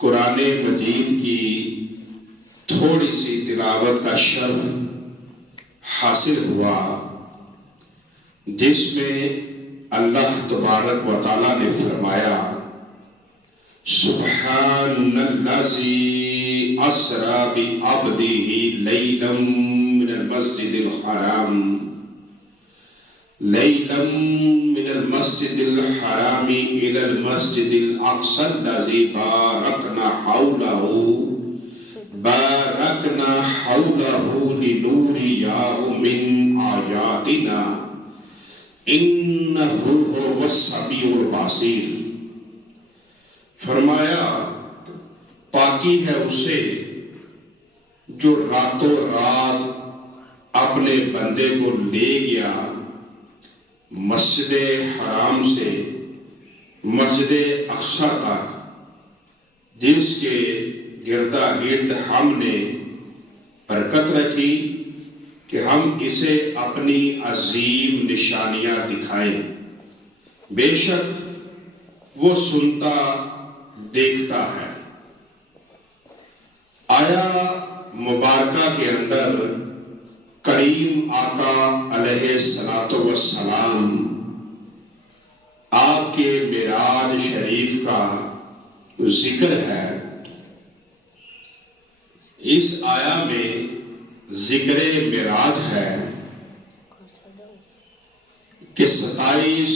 قرآن مجید کی تھوڑی سی تلاوت کا شرف حاصل ہوا، جس میں اللہ تبارک و تعالیٰ نے فرمایا سبحان الذی اسری بعبدہ لیلا من المسجد الحرام الی المسجد الاقصی الذی بارکنا حولہ لنوریہ من آیاتنا انہ هو السمیع البصیر۔ فرمایا پاکی ہے اسے جو راتوں رات اپنے بندے کو لے گیا مسجد حرام سے مسجد اقصی تک، جس کے گردا گرد ہم نے برکت رکھی کہ ہم اسے اپنی عظیم نشانیاں دکھائیں۔ بے شک وہ سنتا دیکھتا ہے۔ آیا مبارکہ کے اندر کریم آقا علیہ الصلوۃ والسلام آپ کے معراج شریف کا ذکر ہے۔ اس آیا میں ذکر معراج ہے کہ 27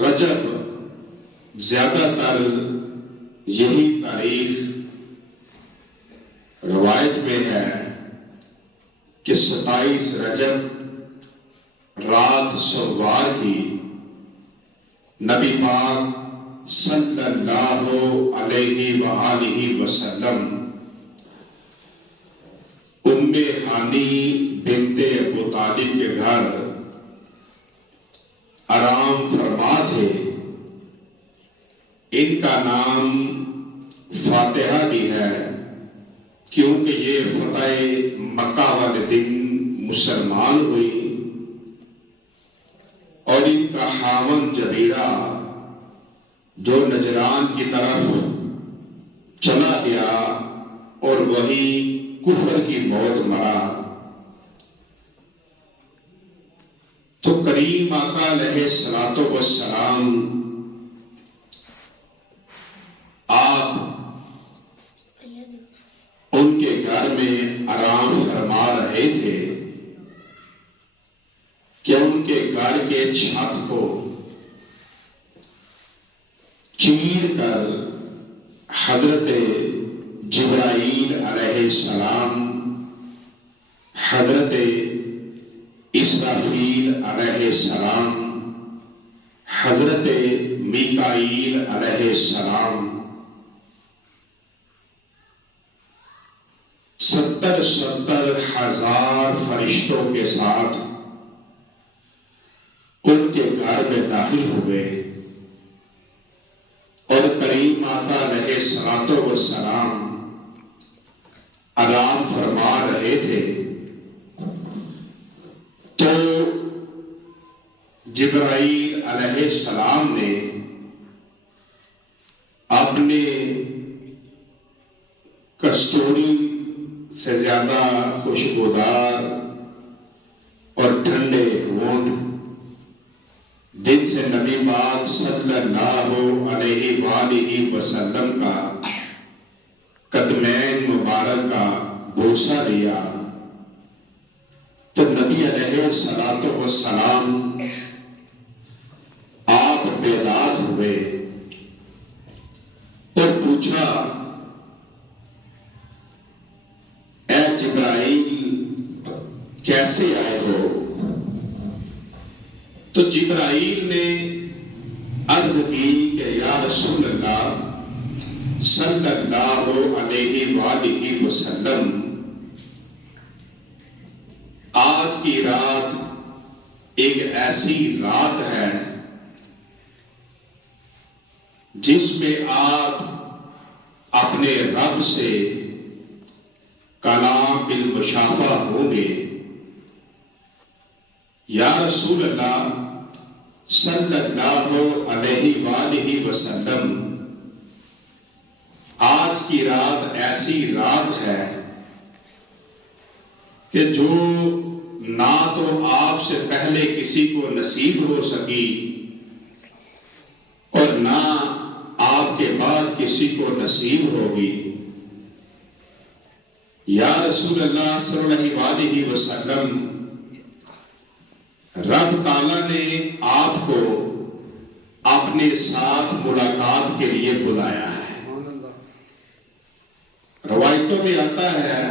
رجب زیادہ تر یہی تاریخ روایت میں ہے کہ 27 رجب رات سوار کی نبی پاک صلی اللہ علیہ وآلہ وسلم ام ہانی بنت ابو طالب کے گھر آرام فرما تھے۔ ان کا نام فاتحہ بھی ہے کیونکہ یہ فتح مکہ والے دن مسلمان ہوئی، اور ان کا خاوند جبیرہ جو نجران کی طرف چلا گیا اور وہی کفر کی موت مرا۔ تو کریم آقا علیہ الصلوۃ والسلام آپ ان کے گھر میں آرام فرما رہے تھے کہ ان کے گھر کے چھت کو چیر کر حضرت جبرائیل علیہ السلام، حضرت اسرافیل علیہ السلام، حضرت میکائیل علیہ السلام 70 ہزار فرشتوں کے ساتھ ان کے گھر میں داخل ہوئے، اور کریم آقا علیہ الصلوۃ والسلام آرام فرما رہے تھے۔ تو جبرائیل علیہ السلام نے اپنے کستوری سے زیادہ خوشبودار اور ٹھنڈے ہونٹ، جن سے نبی پاک صلی اللہ علیہ وآلہ وسلم کا قدمین مبارک کا بوسہ لیا، تو نبی علیہ الصلوۃ والسلام آپ بیدار ہوئے اور پوچھا اے جبرائیل کیسے آئے ہو؟ تو جبرائیل نے عرض کی کہ یا رسول اللہ صلی اللہ علیہ وآلہ وسلم، آج کی رات ایک ایسی رات ہے جس میں آپ اپنے رب سے کلام بالمشافہ ہوں گے۔ یا رسول اللہ صلی اللہ علیہ وآلہ وسلم، آج کی رات ایسی رات ہے کہ جو نہ تو آپ سے پہلے کسی کو نصیب ہو سکی اور نہ آپ کے بعد کسی کو نصیب ہوگی۔ یا رسول اللہ صلی اللہ علیہ وسلم، رب تعالیٰ نے آپ کو اپنے ساتھ ملاقات کے لیے بلایا ہے۔ روایتوں میں آتا ہے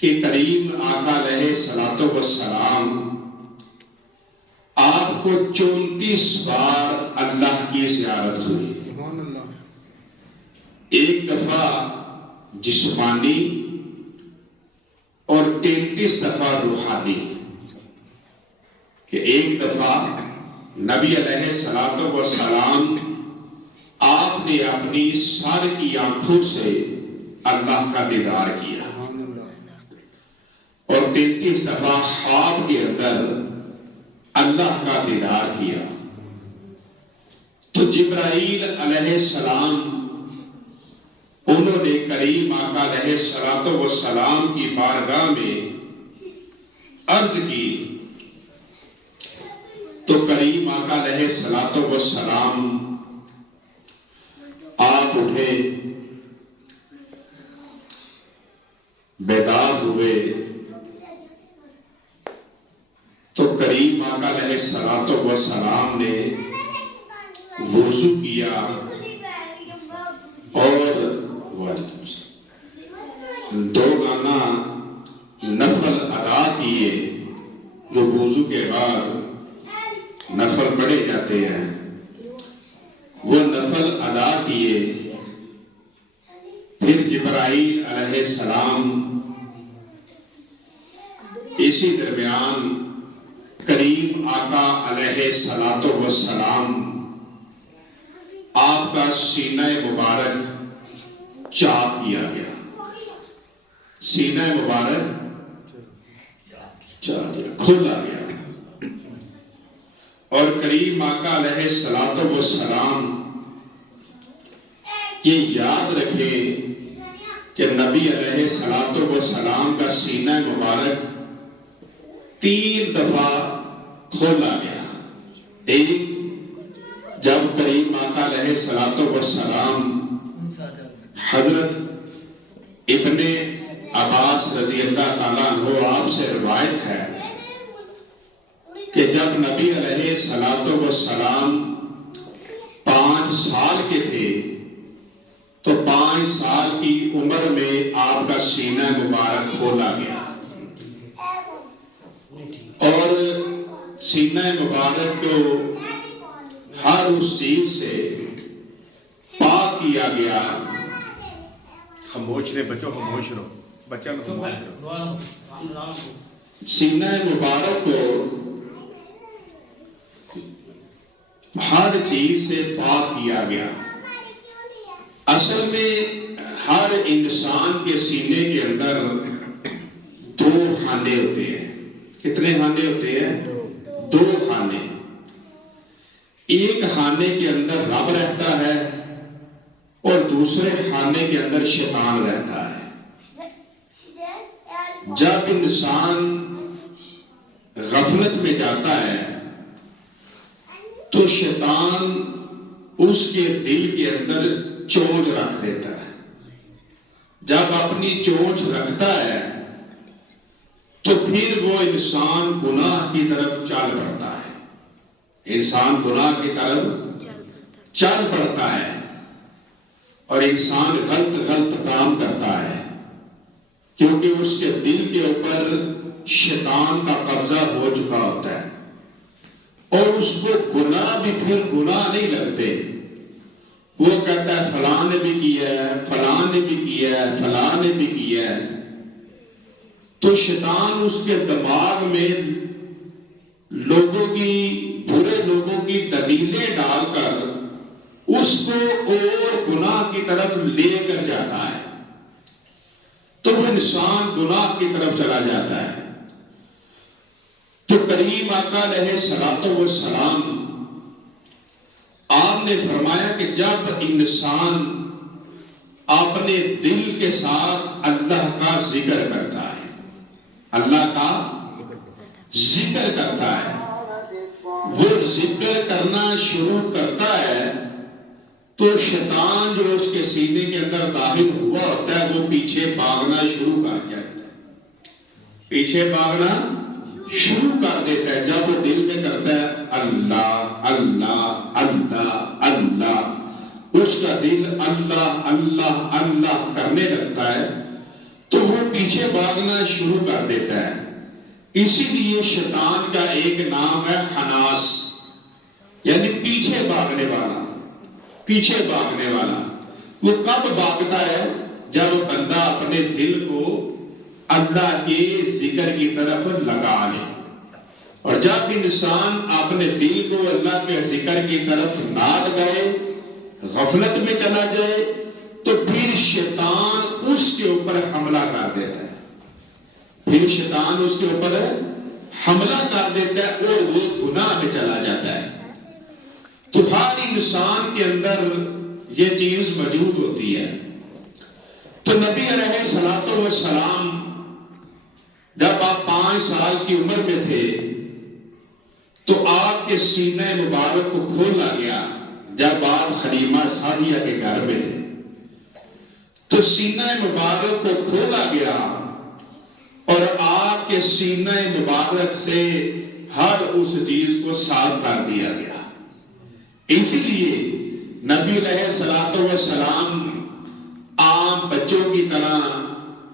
کہ کریم آقا علیہ الصلوۃ والسلام آپ کو 34 بار اللہ کی زیارت ہوئی۔ ایک دفعہ جسمانی اور 33 دفعہ روحانی، کہ ایک دفعہ نبی علیہ الصلوۃ والسلام آپ نے اپنی سر کی آنکھوں سے اللہ کا دیدار کیا اور 33 دفعہ خواب کے اندر اللہ کا دیدار کیا۔ تو جبرائیل علیہ السلام انہوں نے کریم آقا علیہ الصلوۃ والسلام کی بارگاہ میں عرض کی، تو کریم آقا علیہ الصلوۃ والسلام آپ اٹھے، بیدار ہوئے، تو کریم آقا علیہ الصلوۃ والسلام نے وضو کیا اور 2 گانا نفل ادا کیے، جو وضو کے بعد نفل پڑھے جاتے ہیں، وہ نفل ادا کیے۔ پھر جبرائیل علیہ السلام اسی درمیان کریم آقا علیہ الصلوۃ والسلام آپ کا سینہ مبارک چاک کیا گیا، سینہ مبارک چاک گیا، کھولا گیا، اور کریم آقا علیہ الصلوۃ والسلام یہ یاد رکھیں کہ نبی علیہ الصلوۃ والسلام کا سینہ مبارک 3 دفعہ کھولا گیا۔ ایک جب کریم آقا علیہ الصلوۃ والسلام حضرت ابن عباس رضی اللہ تعالیٰ عنہ، آپ سے روایت ہے کہ جب نبی علیہ الصلوۃ والسلام 5 سال کے تھے تو 5 سال کی عمر میں آپ کا سینہ مبارک کھولا گیا اور سینہ مبارک کو ہر اس چیز سے پاک کیا گیا۔ خاموش رہے بچوں، خاموش رہو، بچہ خاموش رہو۔ سینہ مبارک کو ہر چیز سے پاک کیا گیا۔ اصل میں ہر انسان کے سینے کے اندر 2 خانے ہوتے ہیں۔ کتنے خانے ہوتے ہیں؟ 2 خانے۔ ایک خانے کے اندر رب رہتا ہے اور دوسرے خانے کے اندر شیطان رہتا ہے۔ جب انسان غفلت میں جاتا ہے تو شیطان اس کے دل کے اندر چونچ رکھ دیتا ہے۔ جب اپنی چونچ رکھتا ہے تو پھر وہ انسان گناہ کی طرف چل پڑتا ہے، انسان گناہ کی طرف چل پڑتا ہے اور انسان غلط کام کرتا ہے، کیونکہ اس کے دل کے اوپر شیطان کا قبضہ ہو چکا ہوتا ہے اور اس کو گناہ بھی پھر گناہ نہیں لگتے۔ وہ کہتا ہے فلاں نے بھی کیا ہے، فلاں نے بھی کیا ہے، فلاں نے بھی کیا ہے، تو شیطان اس کے دماغ میں برے لوگوں کی دلیلیں ڈال کر اس کو اور گناہ کی طرف لے کر جاتا ہے، تو وہ انسان گناہ کی طرف چلا جاتا ہے۔ تو کریم آقا علیہ الصلوۃ والسلام آپ نے فرمایا کہ جب انسان اپنے دل کے ساتھ اللہ کا ذکر کرتا ہے، اللہ کا ذکر کرتا ہے، وہ ذکر کرنا شروع کرتا ہے تو شیطان جو اس کے سینے کے اندر داخل ہوا ہوتا ہے وہ پیچھے بھاگنا شروع کر دیتا ہے، پیچھے بھاگنا شروع کر دیتا ہے۔ جب وہ دل میں کرتا ہے اللہ اللہ اللہ اللہ، اس کا دل اللہ اللہ اللہ کرنے لگتا ہے تو وہ پیچھے بھاگنا شروع کر دیتا ہے۔ اسی لیے شیطان کا ایک نام ہے خناس، یعنی پیچھے بھاگنے والا، پیچھے بھاگنے والا۔ وہ کب بھاگتا ہے؟ جب بندہ اپنے دل کو اللہ کے ذکر کی طرف لگا لے، اور جب انسان اپنے دل کو اللہ کے ذکر کی طرف نہ لگائے، غفلت میں چلا جائے، تو پھر شیطان اس کے اوپر حملہ کر دیتا ہے، پھر شیطان اس کے اوپر حملہ کر دیتا ہے اور وہ گناہ میں چلا جاتا ہے۔ تو ہر انسان کے اندر یہ چیز موجود ہوتی ہے۔ تو نبی علیہ الصلوۃ والسلام جب آپ 5 سال کی عمر میں تھے تو آپ کے سینہ مبارک کو کھولا گیا جب آپ حلیمہ سعدیہ کے گھر میں تھے، تو سینہ مبارک کو کھولا گیا اور آپ کے سینہ مبارک سے ہر اس چیز کو صاف کر دیا گیا۔ اسی لیے نبی علیہ الصلوۃ والسلام عام بچوں کی طرح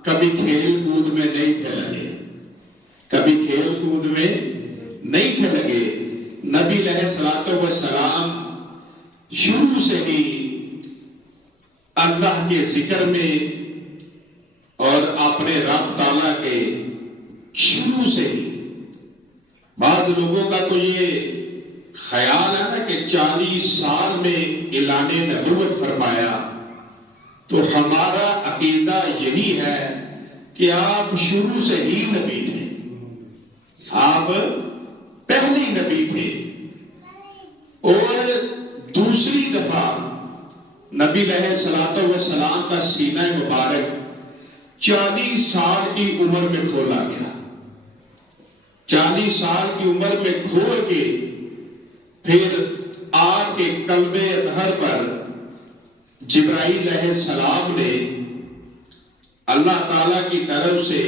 کبھی کھیل کود میں نہیں تھے لگے، کبھی کھیل کود میں نہیں تھے لگے۔ نبی علیہ الصلوۃ والسلام شروع سے ہی اللہ کے ذکر میں اور اپنے رب تعالیٰ کے شروع سے ہی، بعض لوگوں کا تو یہ خیال ہے نا کہ 40 سال میں اعلان نبوت فرمایا، تو ہمارا عقیدہ یہی ہے کہ آپ شروع سے ہی نبی تھے، آپ پہلی نبی تھے۔ اور دوسری دفعہ نبی علیہ الصلوۃ والسلام کا سینہ مبارک 40 سال کی عمر میں کھولا گیا، 40 سال کی عمر میں کھول کے پھر آپ کے قلب اطہر پر جبرائیل علیہ السلام نے اللہ تعالیٰ کی طرف سے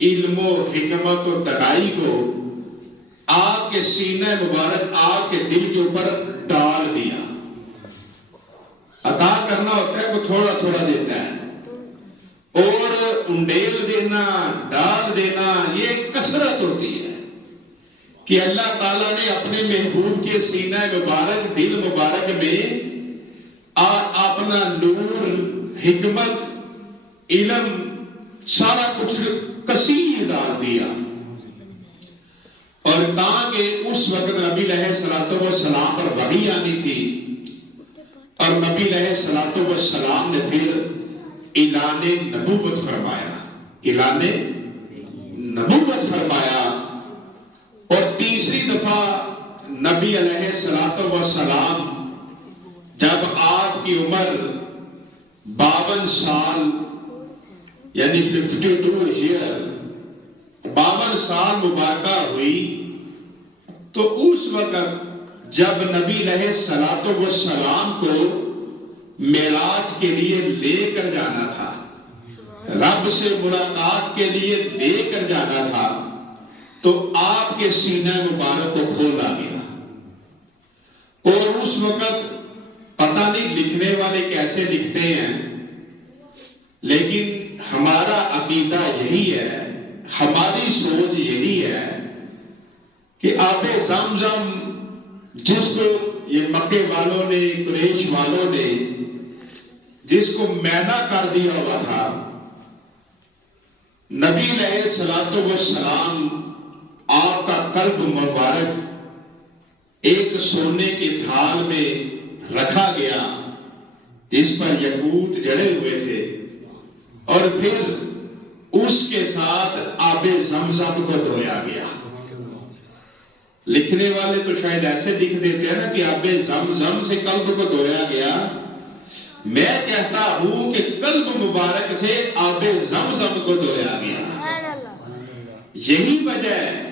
علم و حکمت و دانائی کو آپ کے سینہ مبارک آپ کے دل کے اوپر ڈال دیا۔ عطا کرنا ہوتا ہے وہ تھوڑا تھوڑا دیتا ہے، اور انڈیل دینا، ڈال دینا، یہ کثرت ہوتی ہے کہ اللہ تعالیٰ نے اپنے محبوب کے سینہ مبارک دل مبارک میں اپنا نور، حکمت، علم، سارا کچھ کثیر ڈال دیا۔ اور تاکہ اس وقت نبی علیہ الصلوۃ والسلام پر وحی آنی تھی، اور نبی علیہ الصلوۃ والسلام نے پھر اعلان نبوت فرمایا، اعلان نبوت فرمایا۔ اور تیسری دفعہ نبی علیہ الصلوۃ والسلام جب آپ کی عمر 52 سال یعنی 52 ایئر 52 سال مبارکہ ہوئی، تو اس وقت جب نبی علیہ الصلوۃ والسلام کو معراج کے لیے لے کر جانا تھا، رب سے ملاقات کے لیے لے کر جانا تھا، تو آپ کے سینہ مبارک کو کھولا گیا۔ اور اس وقت پتہ نہیں لکھنے والے کیسے لکھتے ہیں، لیکن ہمارا عقیدہ یہی ہے، ہماری سوچ یہی ہے کہ آب زمزم جس کو یہ مکے والوں نے، قریش والوں نے جس کو مینا کر دیا ہوا تھا، نبی علیہ الصلوۃ والسلام آپ کا قلب مبارک ایک سونے کی تھال میں رکھا گیا جس پر یاقوت جڑے ہوئے تھے، اور پھر اس کے ساتھ آب زمزم کو دھویا گیا۔ لکھنے والے تو شاید ایسے لکھ دیتے ہیں نا کہ آب زمزم سے قلب کو دھویا گیا، میں کہتا ہوں کہ قلب مبارک سے آب زمزم کو دھویا گیا. یہی وجہ ہے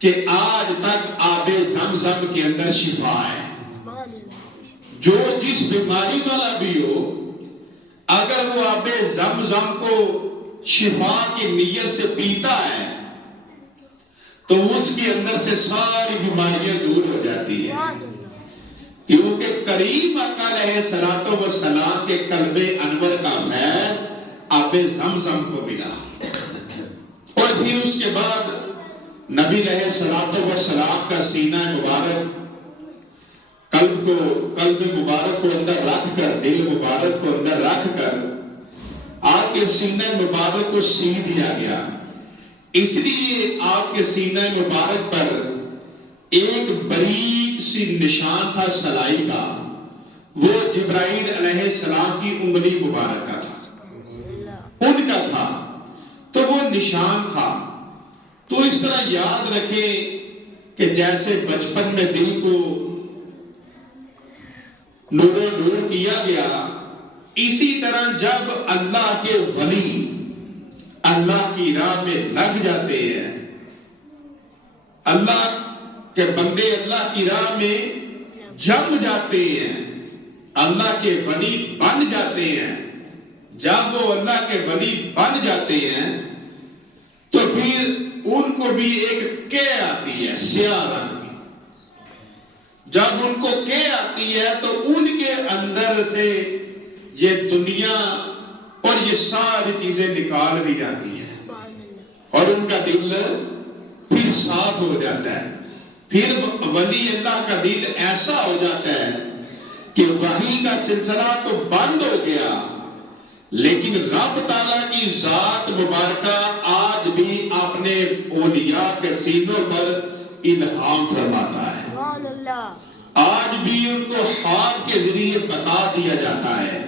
کہ آج تک آب زمزم کے اندر شفا ہے. جو جس بیماری والا بھی ہو، اگر وہ آب زمزم کو شفا کی نیت سے پیتا ہے تو اس کے اندر سے ساری بیماریاں دور ہو جاتی ہیں. کیونکہ کریم آقا علیہ الصلوۃ والسلام کے قلب انور کا فیض آب زمزم کو ملا. اور پھر اس کے بعد نبی علیہ الصلوۃ والسلام کا سینہ مبارک قلب مبارک کو اندر رکھ کر، دل مبارک کو اندر رکھ کر آپ کے سینہ مبارک کو سی دیا گیا. اس لیے آپ کے سینہ مبارک پر ایک باریک سی نشان تھا سلائی کا، وہ جبرائیل علیہ السلام کی انگلی مبارک کا تھا، ان کا تھا، تو وہ نشان تھا. تو اس طرح یاد رکھیں کہ جیسے بچپن میں دل کو نور و نور کیا گیا، اسی طرح جب اللہ کے ولی اللہ کی راہ میں لگ جاتے ہیں، اللہ کے بندے اللہ کی راہ میں جم جاتے ہیں، اللہ کے ولی بن جاتے ہیں. جب وہ اللہ کے ولی بن جاتے ہیں تو پھر ان کو بھی ایک کہ آتی ہے سیاہ رنگ کی. جب ان کو کہ آتی ہے تو ان کے اندر سے یہ دنیا اور یہ ساری چیزیں نکال دی جاتی ہیں اور ان کا دل پھر صاف ہو جاتا ہے. پھر ولی اللہ کا دل ایسا ہو جاتا ہے کہ وحی کا سلسلہ تو بند ہو گیا، لیکن رب تعالیٰ کی ذات مبارکہ آج بھی اپنے اولیاء کے سینوں پر الہام فرماتا ہے. آج بھی ان کو خواب کے ذریعے بتا دیا جاتا ہے.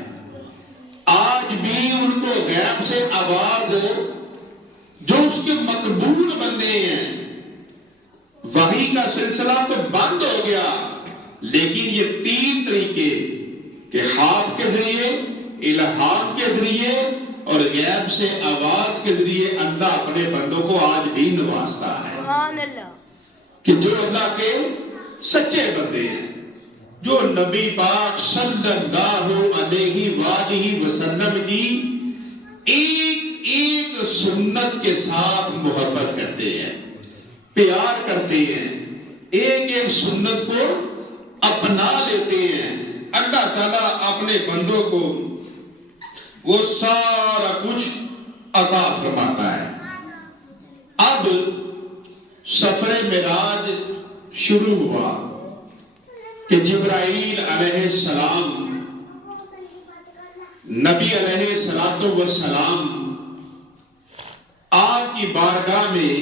آج بھی ان کو غیب سے آواز جو اس کے مقبول بندے ہیں، وحی کا سلسلہ تو بند ہو گیا، لیکن یہ 3 طریقے کہ خواب کے ذریعے، الہام کے ذریعے اور غیب سے آواز کے ذریعے اللہ اپنے بندوں کو آج بھی نوازتا ہے. کہ جو اللہ کے سچے بندے ہیں، جو نبی پاک صلی اللہ علیہ وآلہ وسلم کی ایک ایک سنت کے ساتھ محبت کرتے ہیں، پیار کرتے ہیں، ایک ایک سنت کو اپنا لیتے ہیں. اللہ تعالیٰ اپنے بندوں کو وہ سارا کچھ عطا فرماتا ہے. اب سفر معراج شروع ہوا کہ جبرائیل علیہ السلام نبی علیہ الصلوۃ والسلام آپ کی بارگاہ میں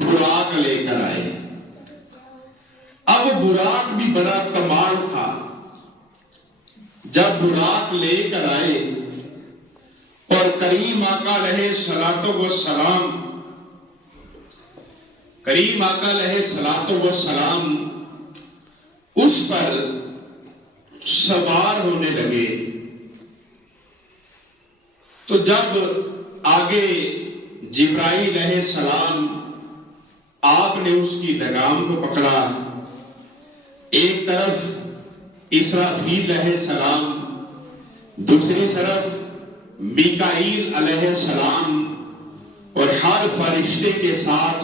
براق لے کر آئے. اب براق بھی بڑا کمال تھا. جب براق لے کر آئے اور کریم آقا علیہ الصلوۃ والسلام اس پر سوار ہونے لگے تو جب آگے جبرائیل علیہ السلام آپ نے اس کی لگام کو پکڑا، ایک طرف اسرافیل علیہ السلام، دوسری طرف میکائیل علیہ السلام، اور ہر فرشتے کے ساتھ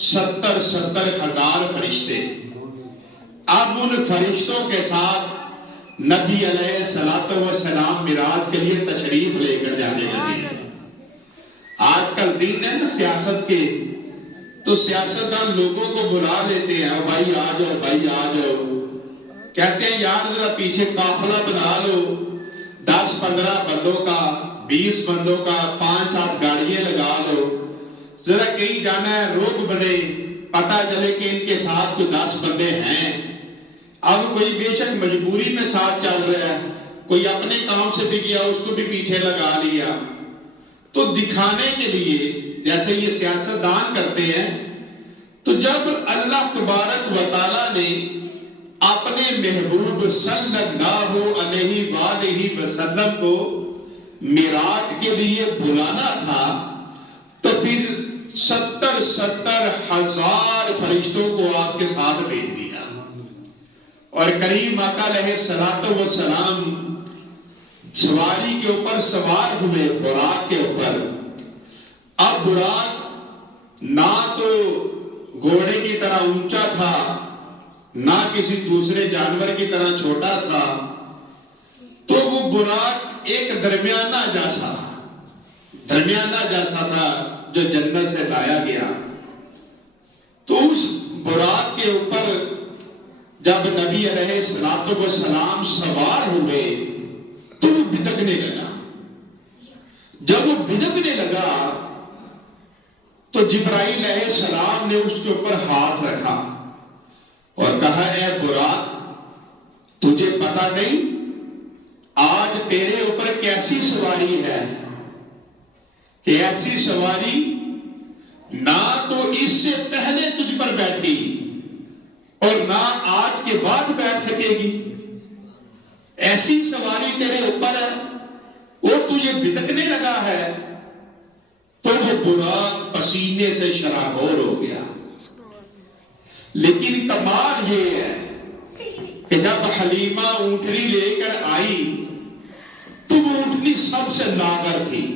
70,000 فرشتے. اب ان فرشتوں کے ساتھ نبی علیہ الصلوۃ والسلام معراج کے لیے تشریف لے کر جانے لگے. آج کل دن ہے نا سیاست کے، تو سیاستدان لوگوں کو بلا لیتے ہیں، بھائی آ جاؤ، بھائی آ جاؤ. کہتے ہیں یار ذرا پیچھے قافلہ بنا لو، 10-15 بندوں کا، 20 بندوں کا، 5-7 گاڑیاں لگا لو، ذرا کہیں جانا ہے روک بنے، پتہ چلے کہ ان کے ساتھ کوئی 10 بندے ہیں. اب کوئی بے شک مجبوری میں ساتھ چل رہا ہے، کوئی اپنے کام سے بھی گیا، اس کو بھی پیچھے لگا لیا. تو دکھانے کے لیے جیسے یہ سیاستدان کرتے ہیں. تو جب اللہ تبارک و تعالیٰ نے اپنے محبوب صلی اللہ علیہ وآلہ وسلم کو معراج کے لیے بلانا تھا تو پھر 70 ہزار فرشتوں کو آپ کے ساتھ بھیج دیا اور کریم آقا علیہ الصلوۃ والسلام سواری کے اوپر سوار ہوئے براق کے اوپر. اب براق نہ تو گھوڑے کی طرح اونچا تھا نہ کسی دوسرے جانور کی طرح چھوٹا تھا, تو وہ براق ایک درمیانہ جیسا تھا جو جنت سے لایا گیا. تو اس براق کے اوپر جب نبی علیہ الصلوۃ والسلام سوار ہوئے تو وہ بھٹکنے لگا. جب وہ بھٹکنے لگا تو جبرائیل علیہ السلام نے اس کے اوپر ہاتھ رکھا اور کہا, اے براق تجھے پتا نہیں آج تیرے اوپر کیسی سواری ہے کہ ایسی سواری نہ تو اس سے پہلے تجھ پر بیٹھی اور نہ آج کے بعد بیٹھ سکے گی. ایسی سواری تیرے اوپر ہے, وہ تجھے بھٹکنے لگا ہے. تو وہ براق پسینے سے شرابور ہو گیا. لیکن کمال یہ ہے کہ جب حلیمہ اونٹنی لے کر آئی تو وہ اونٹنی سب سے لاغر تھی,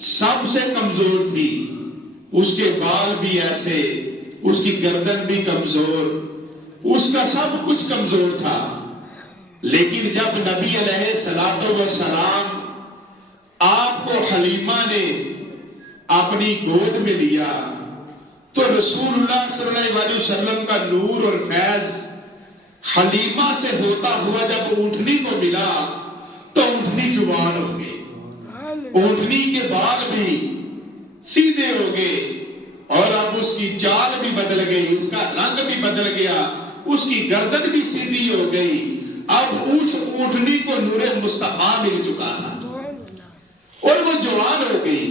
سب سے کمزور تھی. اس کے بال بھی ایسے, اس کی گردن بھی کمزور, اس کا سب کچھ کمزور تھا. لیکن جب نبی علیہ الصلوۃ والسلام آپ کو حلیمہ نے اپنی گود میں لیا تو رسول اللہ صلی اللہ علیہ وسلم کا نور اور فیض حلیمہ سے ہوتا ہوا جب اونٹنی کو ملا تو اونٹنی جوان ہو گئی. اونٹنی کے بال بھی سیدھے ہو گئے اور اب اس کی چال بھی بدل گئی, اس کا رنگ بھی بدل گیا, اس کی گردن بھی سیدھی ہو گئی. اب اس اونٹنی کو نور مصطفیٰ مل چکا تھا اور وہ جوان ہو گئی.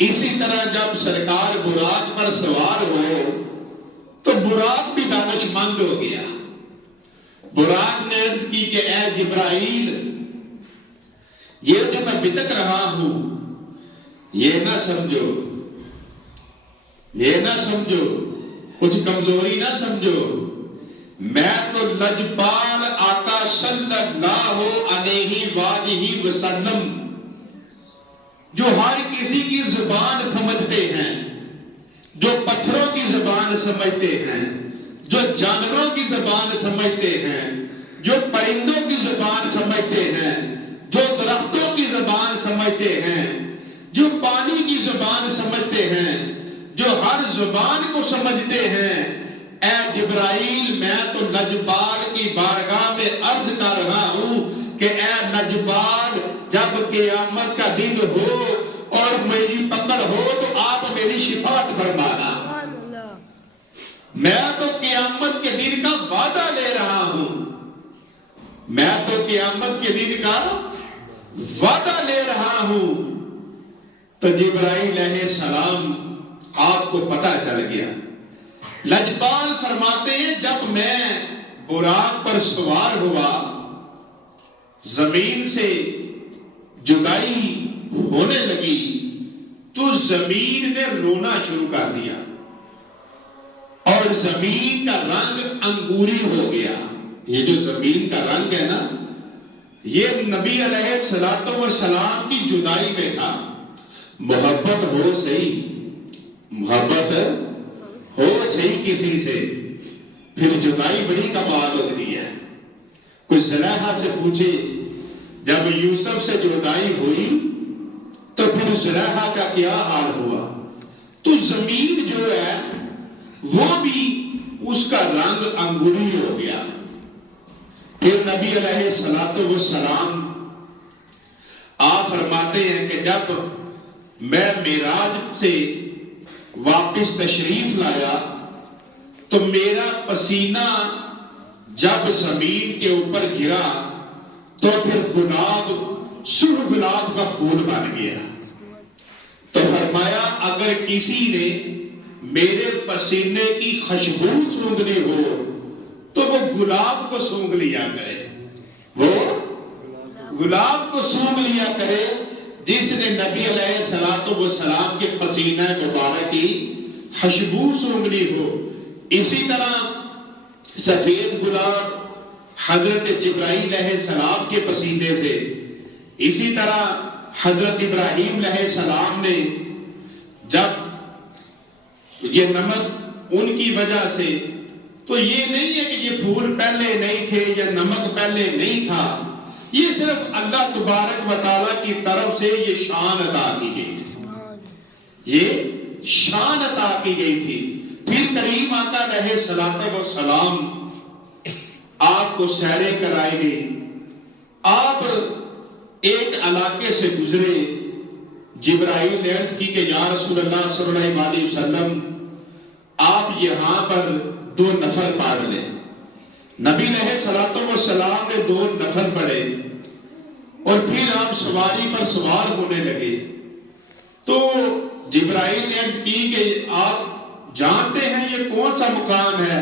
اسی طرح جب سرکار براق پر سوار ہوئے تو براق بھی دانش مند ہو گیا. براق نے عرض کی کہ اے جبرائیل, یہ جو میں بتک رہا ہوں یہ نہ سمجھو, کچھ کمزوری نہ سمجھو. میں تو لجپال آقا صلی اللہ علیہ وآلہ وسلم جو ہر کسی کی زبان سمجھتے ہیں, جو پتھروں کی زبان سمجھتے ہیں, جو جانوروں کی زبان سمجھتے ہیں, جو پرندوں کی زبان سمجھتے ہیں, جو درختوں کی زبان سمجھتے ہیں, جو پانی کی زبان سمجھتے ہیں, جو ہر زبان کو سمجھتے ہیں. اے جبرائیل میں تو لجپال کی بارگاہ میں عرض کر رہا ہوں کہ اے لجپال, جب قیامت کا دن ہو اور میری پکڑ ہو تو آپ میری شفاعت فرمانا. میں تو قیامت کے دن کا وعدہ لے رہا ہوں, میں تو قیامت کے دن کا وعدہ لے رہا ہوں. تو جبرائیل علیہ السلام آپ کو پتہ چل گیا. لجپال فرماتے ہیں جب میں براق پر سوار ہوا زمین سے جدائی ہونے لگی تو زمین نے رونا شروع کر دیا اور زمین کا رنگ انگوری ہو گیا. یہ جو زمین کا رنگ ہے نا, یہ نبی علیہ الصلوۃ والسلام کی جدائی میں تھا. محبت ہو صحیح کسی سے, پھر جدائی بڑی کمال ہوتی ہے. کوئی زلیخا سے پوچھے جب یوسف سے جدائی ہوئی تو پھر زلیخا کا کیا حال ہوا. تو زمین جو ہے وہ بھی اس کا رنگ انگوری ہو گیا. پھر نبی علیہ الصلوۃ والسلام آپ فرماتے ہیں کہ جب میں معراج سے واپس تشریف لایا تو میرا پسینہ جب زمین کے اوپر گرا تو پھر سرخ گلاب کا پھول بن گیا. تو فرمایا اگر کسی نے میرے پسینے کی خوشبو سونگنی ہو تو وہ گلاب کو سونگ لیا کرے، وہ گلاب کو سونگ لیا کرے جس نے نبی علیہ السلام کے پسینہ مبارک کی خوشبو سونگ لی ہو۔ اسی طرح سفید گلاب حضرت جبرائیل علیہ السلام کے پسینے تھے۔ اسی طرح حضرت ابراہیم علیہ السلام نے جب یہ نمک ان کی وجہ سے، تو یہ نہیں ہے کہ یہ پھول پہلے نہیں تھے یا نمک پہلے نہیں تھا، یہ صرف اللہ تبارک و تعالیٰ کی طرف سے یہ شان عطا کی گئی تھی، یہ شان عطا کی گئی تھی۔ پھر کریم آقا علیہ السلام آپ کو سیرے کرائے گے، آپ ایک علاقے سے گزرے، جبرائیل نے عرض کی کہ یا رسول اللہ صلی اللہ علیہ وسلم آپ یہاں پر 2 نفل پڑھ لیں۔ نبی علیہ السلام نے 2 نفل پڑھے اور پھر آپ سواری پر سوار ہونے لگے، تو جبرائیل نے عرض کی کہ آپ جانتے ہیں یہ کون سا مقام ہے؟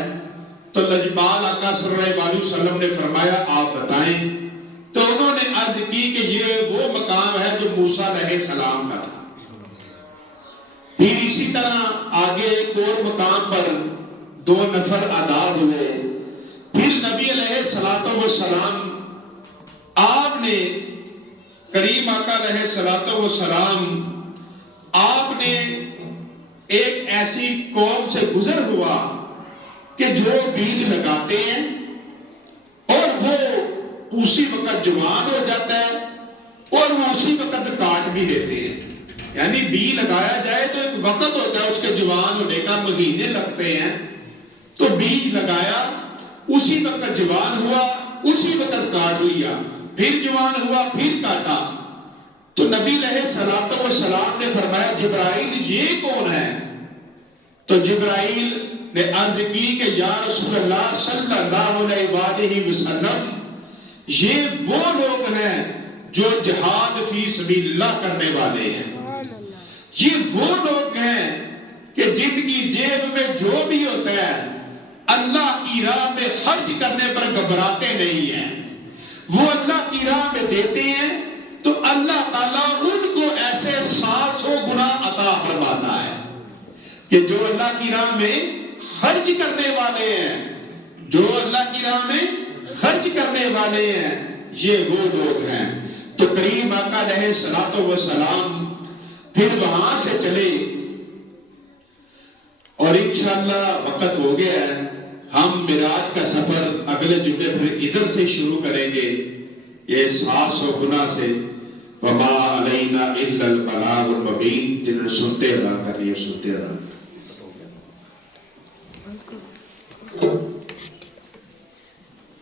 تو لجپال آقا صلی اللہ علیہ وسلم نے فرمایا آپ بتائیں۔ تو انہوں نے عرض کی کہ یہ وہ مقام ہے جو موسیٰ علیہ السلام کا تھا۔ پھر اسی طرح آگے ایک اور مقام پر 2 نفل ادا ہوئے۔ پھر نبی علیہ السلام آپ نے کریم آقا علیہ السلام آپ نے ایک ایسی قوم سے گزر ہوا کہ جو بیج لگاتے ہیں اور وہ اسی وقت جوان ہو جاتا ہے اور وہ اسی وقت کاٹ بھی دیتے ہیں، یعنی بیج لگایا جائے تو ایک وقت ہوتا ہے اس کے جوان ہونے کا، مہینے لگتے ہیں، تو بیج لگایا اسی وقت جوان ہوا اسی وقت کاٹ لیا، پھر جوان ہوا پھر کاٹا۔ تو نبی علیہ السلام نے فرمایا جبرائیل یہ کون ہے؟ تو جبرائیل نے عرض کی کہ یا رسول اللہ صلی اللہ علیہ وسلم یہ وہ لوگ ہیں جو جہاد فی سبیل اللہ کرنے والے ہیں، یہ وہ لوگ ہیں کہ جن کی جیب میں جو بھی ہوتا ہے اللہ کی راہ میں خرچ کرنے پر گھبراتے نہیں ہیں، وہ اللہ کی راہ میں دیتے ہیں تو اللہ تعالیٰ ان کو ایسے 700 گنا عطا فرماتا ہے کہ جو اللہ کی راہ میں خرچ کرنے والے ہیں، جو اللہ کی راہ میں خرچ کرنے والے ہیں، یہ وہ لوگ ہیں۔ تو کریم آقا علیہ السلام پھر وہاں سے چلے اور انشاءاللہ وقت ہو گیا ہے، ہم معراج کا سفر اگلے جمعے پھر ادھر سے شروع کریں گے، یہ 700 گنا سے۔ وما علینا الا البلاغ المبین، جنہوں نے سنتے ادا کر لیے سنتے ادا کر